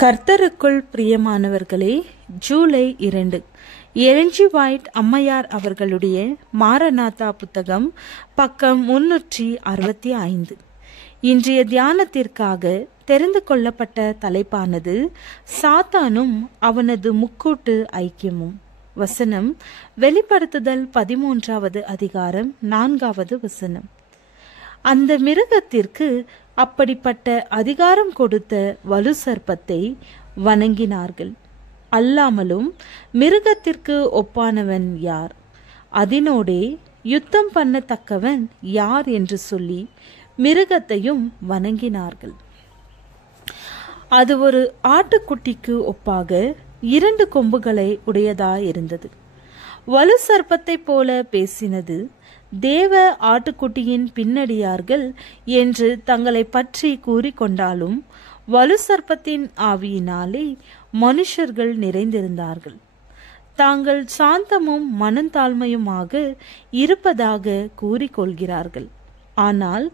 கர்த்தருக்குள் பிரியமானவர்களே, July 2 LG white அம்மையார் அவர்களுடைய மாரநாதா புத்தகம், பக்கம் 365. இன்றைய தியானத்திற்காக தெரிந்து கொள்ளப்பட்ட தலைப்பானது சாத்தானும் அவனது முக்கூட்டு ஐக்கியமும். வசனம் வெளிப்படுத்துதல் 13வது அதிகாரம் 4வது வசனம். அந்த மிருகத்திற்கு அப்படிப்பட்ட அதிகாரம் கொடுத்த வலு சர்ப்பத்தை வணங்கினார்கள். அல்லாமலும் மிருகத்திற்கு ஒப்பானவன் யார், அதனோடே யுத்தம் பண்ணத்தக்கவன் யார் என்று சொல்லி மிருகத்தையும் வணங்கினார்கள். அது ஒரு ஆட்டுக்குட்டிக்கு ஒப்பாக 2 கொம்புகளை உடையதாயிருந்தது. வலு சர்ப்பத்தை போல பேசினது. தேவ ஆட்டுக்குட்டியின் பின்னடியார்கள் என்று தங்களை பற்றி கூறிக்கொண்டாலும் வலு சர்ப்பத்தின் ஆவியினாலே மனுஷர்கள் நிறைந்திருந்தார்கள். தாங்கள் சாந்தமும் மனந்தாழ்மையுமாக இருப்பதாக கூறிக்கொள்கிறார்கள். ஆனால்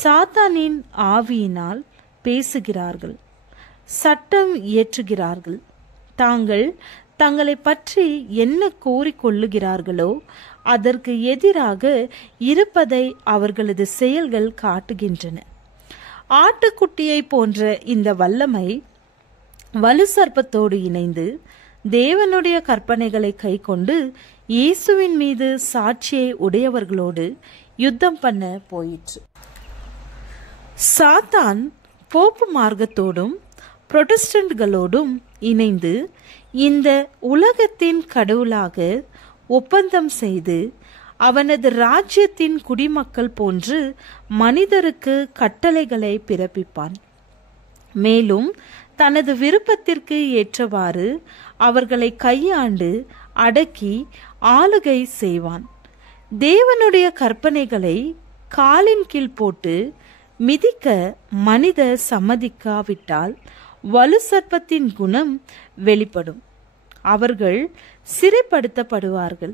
சாத்தானின் ஆவியினால் பேசுகிறார்கள், சட்டம் இயற்றுகிறார்கள். தாங்கள் தங்களை பற்றி என்ன கூறிக்கொள்ளுகிறார்களோ அதற்கு எதிராக இருப்பதை அவர்களது செயல்கள் காட்டுகின்றன. ஆட்டுக்குட்டியை போன்ற இந்த வல்லமை வலு சர்ப்பத்தோடு இணைந்து தேவனுடைய கற்பனைகளை கை கொண்டு இயேசுவின் மீது சாட்சியை உடையவர்களோடு யுத்தம் பண்ண போயிற்று. சாத்தான் போப்பு மார்க்கத்தோடும் புரொட்டஸ்டன்ட்களோடும் இணைந்து இந்த உலகத்தின் கடவுளாக ஒப்பந்தம் செய்து அவனது ராஜ்யத்தின் குடிமக்கள் போன்று மனிதருக்கு கட்டளைகளை பிறப்பிப்பான். மேலும் தனது விருப்பத்திற்கு ஏற்றவாறு அவர்களை கையாண்டு அடக்கி ஆளுகை செய்வான். தேவனுடைய கற்பனைகளை காலின் கீழ் போட்டு மிதிக்க மனிதர் சம்மதிக்காவிட்டால் வலு சர்ப்பத்தின் குணம் வெளிப்படும். அவர்கள் சிறைப்படுத்தப்படுவார்கள்.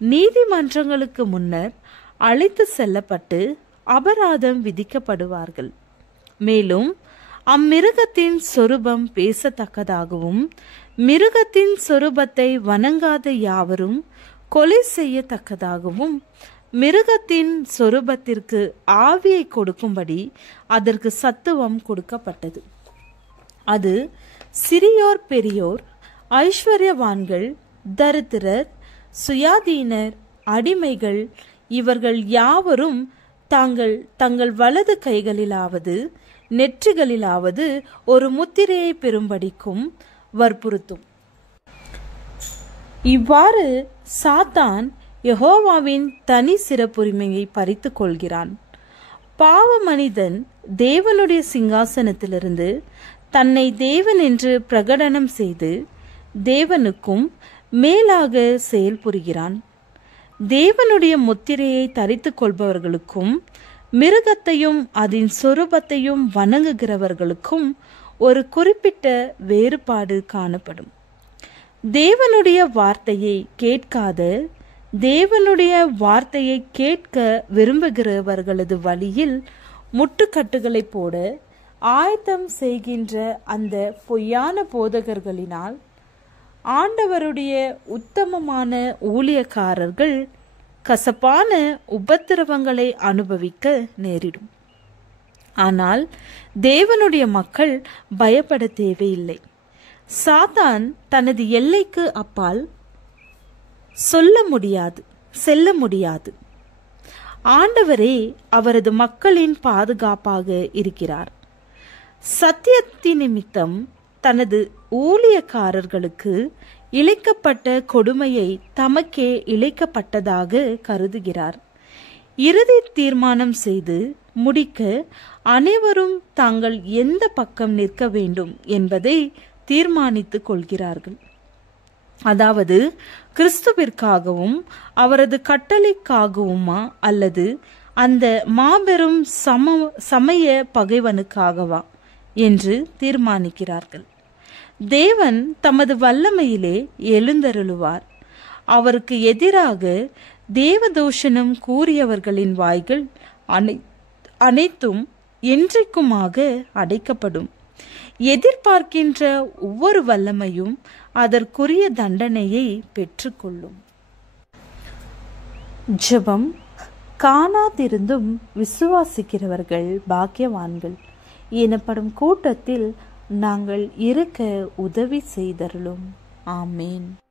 நீதிமன்றங்களுக்கு முன்னர் அழைத்து செல்லப்பட்டு அபராதம் விதிக்கப்படுவார்கள். மேலும் அம்மிருகத்தின் சொரூபம் பேசத்தக்கதாகவும் மிருகத்தின் சொரூபத்தை வணங்காத யாவரும் கொலை செய்யத்தக்கதாகவும் மிருகத்தின் சொரூபத்திற்கு ஆவியை கொடுக்கும்படி அதற்கு சத்துவம் கொடுக்கப்பட்டது. அது சிறியோர் பெரியோர், ஐஸ்வர்யவான்கள், தரித்திரர், சுயாதீனர், அடிமைகள் இவர்கள் யாவரும் தங்கள் வலது கைகளிலாவது நெற்றிகளிலாவது ஒரு முத்திரையை பெறும்படிக்கும் வற்புறுத்தும். இவ்வாறு சாத்தான் யெகோவாவின் தனி சிறப்புரிமையை பறித்து கொள்கிறான். பாவ மனிதன் தேவனுடைய சிங்காசனத்திலிருந்து தன்னை தேவன் என்று பிரகடனம் செய்து தேவனுக்கும் மேலாக செயல்புரிகிறான். தேவனுடைய முத்திரையை தரித்து கொள்பவர்களுக்கும் மிருகத்தையும் அதன் சொரூபத்தையும் வணங்குகிறவர்களுக்கும் ஒரு குறிப்பிட்ட வேறுபாடு காணப்படும். தேவனுடைய வார்த்தையை கேட்காத, தேவனுடைய வார்த்தையை கேட்க விரும்புகிறவர்களது வழியில் முட்டுக்கட்டுகளை போட ஆயத்தம் செய்கின்ற அந்த பொய்யான போதகர்களினால் ஆண்டவருடைய உத்தமமான ஊழியக்காரர்கள் கசப்பான உபத்திரவங்களை அனுபவிக்க நேரிடும். ஆனால் தேவனுடைய மக்கள் பயப்பட தேவையில்லை. சாத்தான் தனது எல்லைக்கு அப்பால் செல்ல முடியாது. ஆண்டவரே அவரது மக்களின் பாதுகாப்பாக இருக்கிறார். சத்தியத்தின் நிமித்தம் தனது ஊழியக்காரர்களுக்கு இழைக்கப்பட்ட கொடுமையை தமக்கே இழைக்கப்பட்டதாக கருதுகிறார். இறுதி தீர்மானம் செய்து முடிக்க அனைவரும் தாங்கள் எந்த பக்கம் நிற்க வேண்டும் என்பதை தீர்மானித்துக் கொள்கிறார்கள். அதாவது கிறிஸ்துவிற்காகவும் அவரது கட்டளைக்காகவுமா அல்லது அந்த மாபெரும் சமய பகைவனுக்காகவா என்று தீர்மானிக்கிறார்கள். தேவன் தமது வல்லமையிலே எழுந்தருளுவார். அவருக்கு எதிராக தேவதூஷணம் கூறியவர்களின் வாய்கள் அனைத்தும் என்றைக்குமாக அடைக்கப்படும். எதிர்பார்க்கின்ற ஒவ்வொரு வல்லமையும் அதற்குரிய தண்டனையை பெற்றுக்கொள்ளும். ஜெபம். காணாதிருந்தும் விசுவாசிக்கிறவர்கள் பாக்கியவான்கள் எனப்படும் கூட்டத்தில் நாங்கள் இருக்க உதவி செய்தருளும். ஆமேன்.